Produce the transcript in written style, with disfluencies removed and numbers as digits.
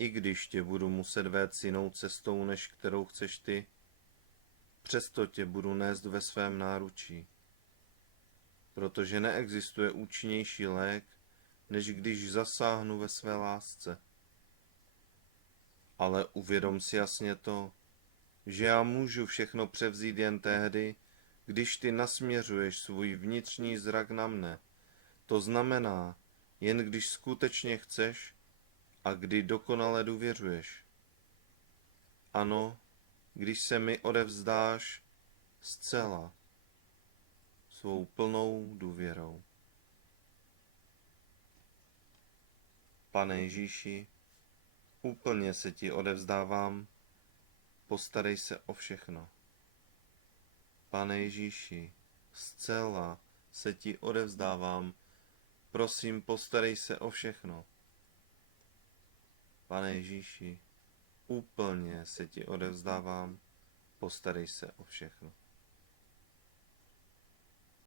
I když tě budu muset vést jinou cestou, než kterou chceš ty, přesto tě budu nést ve svém náručí. Protože neexistuje účinnější lék, než když zasáhnu ve své lásce. Ale uvědom si jasně to, že já můžu všechno převzít jen tehdy, když ty nasměřuješ svůj vnitřní zrak na mne. To znamená, jen když skutečně chceš a kdy dokonale důvěřuješ. Ano, když se mi odevzdáš zcela, svou plnou důvěrou. Pane Ježíši, úplně se ti odevzdávám, postarej se o všechno. Pane Ježíši, zcela se ti odevzdávám, prosím, postarej se o všechno. Pane Ježíši, úplně se ti odevzdávám, postarej se o všechno.